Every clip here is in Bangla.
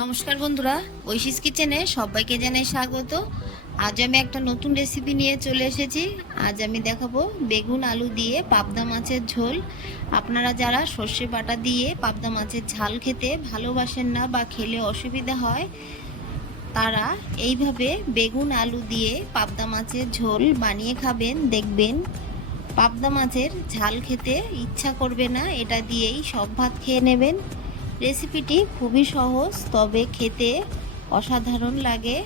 নমস্কার বন্ধুরা, ঐশিস কিচেনে সবাইকে জানাই স্বাগত। আজ আমি একটা নতুন রেসিপি নিয়ে চলে এসেছি। আজ আমি দেখাবো বেগুন আলু দিয়ে পাবদা মাছের ঝোল। আপনারা যারা সর্ষে বাটা দিয়ে পাবদা মাছের ঝাল খেতে ভালোবাসেন না বা খেলে অসুবিধা হয়, তারা এইভাবে বেগুন আলু দিয়ে পাবদা মাছের ঝোল বানিয়ে খাবেন, দেখবেন পাবদা মাছের ঝাল খেতে ইচ্ছা করবে না, এটা দিয়েই সব ভাত খেয়ে নেবেন। রেসিপিটি খুবই সহজ, তবে খেতে অসাধারণ লাগে।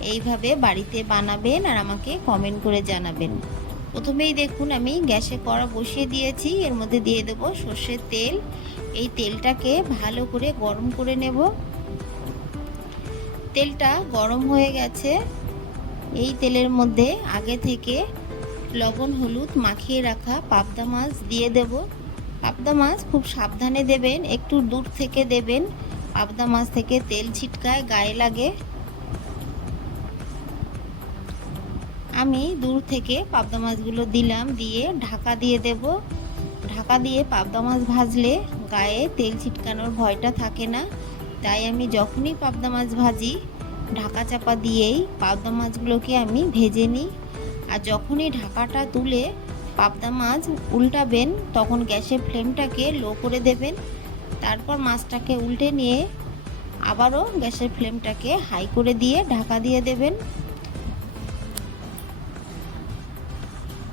এইভাবে বাড়িতে বানাবেন আর আমাকে কমেন্ট করে জানাবেন। প্রথমেই দেখুন, আমি গ্যাসে কড়া বসিয়ে দিয়েছি। এর মধ্যে দিয়ে দেব সর্ষের তেল। এই তেলটাকে ভালো করে গরম করে নেব। তেলটা গরম হয়ে গেছে। এই তেলের মধ্যে আগে থেকে লবণ, হলুদ মাখিয়ে রাখা পাবদা মাছ দিয়ে দেবো। পাবদা মাছ খুব সাবধানে দেবেন, একটু দূর থেকে দেবেন। পাবদা মাছ থেকে তেল ছিটকায় গায়ে লাগে। আমি দূর থেকে পাবদা মাছগুলো দিলাম, দিয়ে ঢাকা দিয়ে দেব। ঢাকা দিয়ে পাবদা মাছ ভাজলে গায়ে তেল ছিটকানোর ভয়টা থাকে না। তাই আমি যখনই পাবদা মাছ ভাজি, ঢাকা চাপা দিয়েই পাবদা মাছগুলোকে আমি ভেজে নিই। আর যখনই ঢাকাটা তুলে পাবদা মাছ উল্টাবেন, তখন গ্যাসের ফ্লেমটাকে লো করে দেবেন। তারপর মাছটাকে উল্টে নিয়ে আবারও গ্যাসের ফ্লেমটাকে হাই করে দিয়ে ঢাকা দিয়ে দেবেন।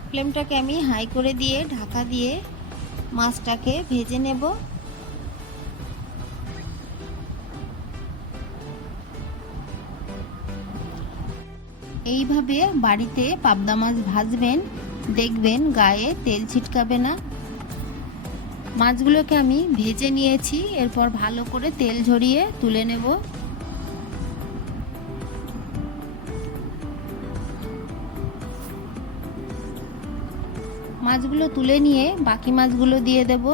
ফ্লেমটাকে আমি হাই করে দিয়ে ঢাকা দিয়ে মাছটাকে ভেজে নেব। এইভাবে বাড়িতে পাবদা মাছ ভাজবেন। দেখবেন গায়ে তেল ছিটকাবে না। মাছগুলোকে আমি ভেজে নিয়েছি, এরপর ভালো করে তেল ঝরিয়ে তুলে নেব। মাছগুলো তুলে নিয়ে বাকি মাছগুলো দিয়ে দেব।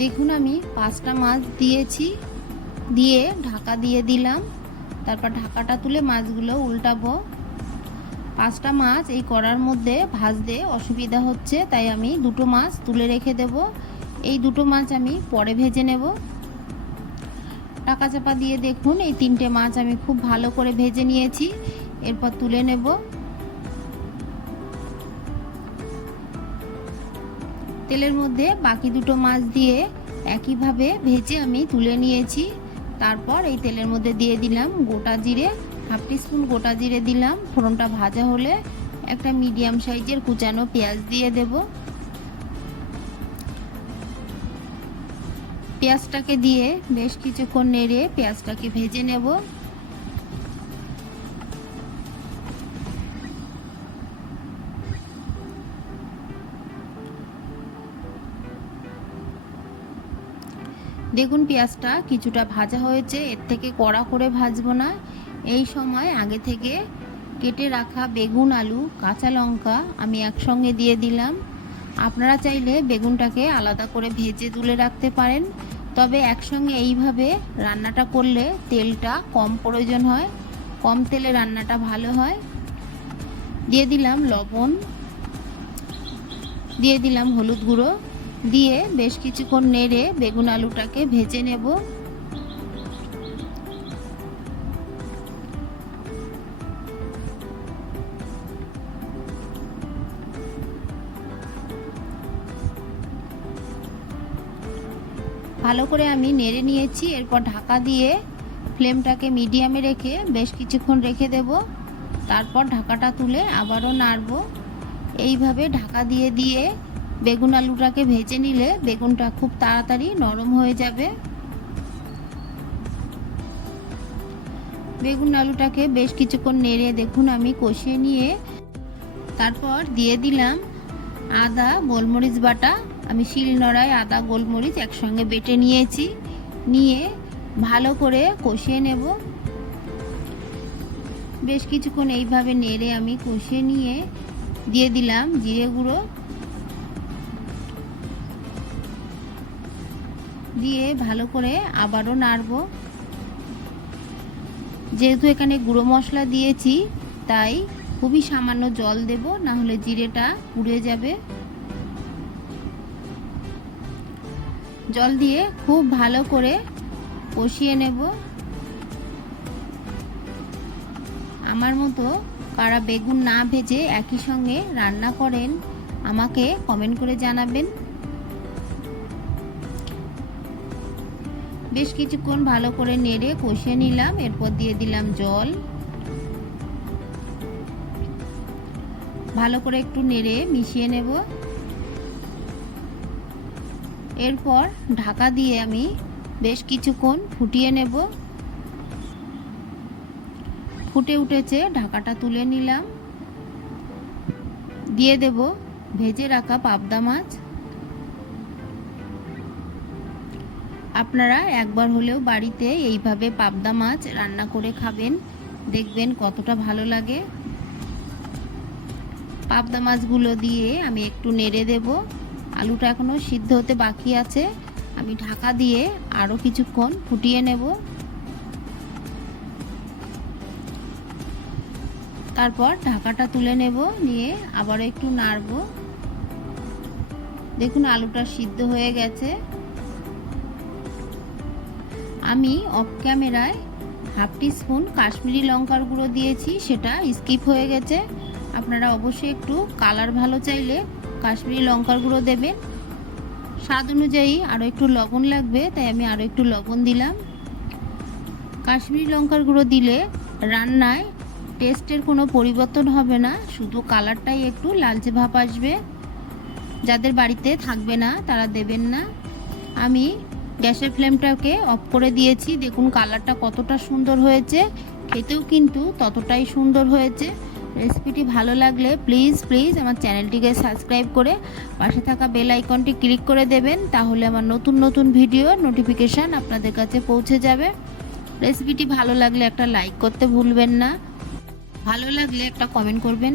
দেখুন আমি পাঁচটা মাছ দিয়েছি, দিয়ে ঢাকা দিয়ে দিলাম। তারপর ঢাকাটা তুলে মাছগুলো উল্টাবো। পাঁচটা মাছ এই কড়ার মধ্যে ভাজতে অসুবিধা হচ্ছে, তাই আমি দুটো মাছ তুলে রেখে দেব। এই দুটো মাছ আমি পরে ভেজে নেব। টাকা চাপা দিয়ে দেখুন, এই তিনটে মাছ আমি খুব ভালো করে ভেজে নিয়েছি। এরপর তুলে নেব। তেলের মধ্যে বাকি দুটো মাছ দিয়ে একইভাবে ভেজে আমি তুলে নিয়েছি। তারপর এই তেলের মধ্যে দিয়ে দিলাম গোটা জিরে, হাফ টিস্পুন গোটা জিরে দিলাম। ফোড়নটা ভাজা হলে একটা মিডিয়াম সাইজের কুচানো পেঁয়াজ দিয়ে দেব। পেঁয়াজটাকে দিয়ে বেশ কিছুক্ষণ নেড়ে পেঁয়াজটাকে ভেজে নেব। দেখুন পেঁয়াজটা কিছুটা ভাজা হয়েছে, এর থেকে কড়া করে ভাজবো না। এই সময় আগে থেকে কেটে রাখা বেগুন, আলু, কাঁচা লঙ্কা আমি একসঙ্গে দিয়ে দিলাম। আপনারা চাইলে বেগুনটাকে আলাদা করে ভেজে তুলে রাখতে পারেন। তবে একসঙ্গে এইভাবে রান্নাটা করলে তেলটা কম প্রয়োজন হয়, কম তেলে রান্নাটা ভালো হয়। দিয়ে দিলাম লবণ, দিয়ে দিলাম হলুদ গুঁড়ো। দিয়ে বেশ কিছুক্ষণ নেড়ে বেগুন আলুটাকে ভেজে নেব। ভালো করে আমি নেড়ে নিয়েছি, এরপর ঢাকা দিয়ে ফ্লেমটাকে মিডিয়ামে রেখে বেশ কিছুক্ষণ রেখে দেব। তারপর ঢাকাটা তুলে আবারও নাড়ব। এইভাবে ঢাকা দিয়ে দিয়ে বেগুন আলুটাকে ভেজে নিলে বেগুনটা খুব তাড়াতাড়ি নরম হয়ে যাবে। বেগুন আলুটাকে বেশ কিছুক্ষণ নেড়ে দেখুন, আমি কষিয়ে নিয়ে তারপর দিয়ে দিলাম আদা গোলমরিচ বাটা। আমি শিল নড়ায় আদা গোলমরিচ একসঙ্গে বেটে নিয়েছি, নিয়ে ভালো করে কষিয়ে নেব। বেশ কিছুক্ষণ এইভাবে নেড়ে আমি কষিয়ে নিয়ে দিয়ে দিলাম জিরে গুঁড়ো। দিয়ে ভালো করে আবারও নাড়ব। যেহেতু এখানে গুঁড়ো মশলা দিয়েছি, তাই খুবই সামান্য জল দেব না হলে জিরেটা পুড়ে যাবে। জল দিয়ে খুব ভালো করে কষিয়ে নেব। আমার মতো কারা বেগুন না ভেজে একই সঙ্গে রান্না করেন, আমাকে কমেন্ট করে জানাবেন। বেশ কিছুক্ষণ ভালো করে নেড়ে কষিয়ে নিলাম, এরপর দিয়ে দিলাম জল। ভালো করে একটু নেড়ে মিশিয়ে নেব। এরপর ঢাকা দিয়ে আমি বেশ কিছুক্ষণ ফুটিয়ে নেব। ফুটে উঠেছে, ঢাকাটা তুলে নিলাম। দিয়ে দেব ভেজে রাখা পাবদা মাছ। আপনারা একবার হলেও বাড়িতে এইভাবে পাবদা মাছ রান্না করে খাবেন। দেখবেন কতটা ভালো লাগে। পাবদা মাছগুলো দিয়ে আমি একটু নেড়ে দেব। আলুটা এখনও সিদ্ধ হতে বাকি আছে। আমি ঢাকা দিয়ে আরও কিছুক্ষণ ফুটিয়ে নেব। তারপর ঢাকাটা তুলে নেব, নিয়ে আবার একটু নাড়ব। দেখুন আলুটা সিদ্ধ হয়ে গেছে। আমি অফ ক্যামেরায় হাফ স্পুন কাশ্মীরি লঙ্কার গুঁড়ো দিয়েছি, সেটা স্কিপ হয়ে গেছে। আপনারা অবশ্যই একটু কালার ভালো চাইলে কাশ্মীরি লঙ্কার গুঁড়ো দেবেন। স্বাদ অনুযায়ী আরও একটু লবণ লাগবে, তাই আমি আরও একটু লবণ দিলাম। কাশ্মীরি লঙ্কার গুঁড়ো দিলে রান্নায় টেস্টের কোনো পরিবর্তন হবে না, শুধু কালারটাই একটু লালচে ভাব আসবে। যাদের বাড়িতে থাকবে না, তারা দেবেন না। আমি গ্যাসের ফ্লেমটাকে অফ করে দিয়েছি। দেখুন, কালারটা কতটা সুন্দর হয়েছে। খেতেও কিন্তু ততটাই সুন্দর হয়েছে। রেসিপিটি ভালো লাগলে প্লিজ প্লিজ আমার চ্যানেলটিকে সাবস্ক্রাইব করে পাশে থাকা বেল আইকনটি ক্লিক করে দেবেন, তাহলে আমার নতুন নতুন ভিডিও নোটিফিকেশান আপনাদের কাছে পৌঁছে যাবে। রেসিপিটি ভালো লাগলে একটা লাইক করতে ভুলবেন না। ভালো লাগলে একটা কমেন্ট করবেন।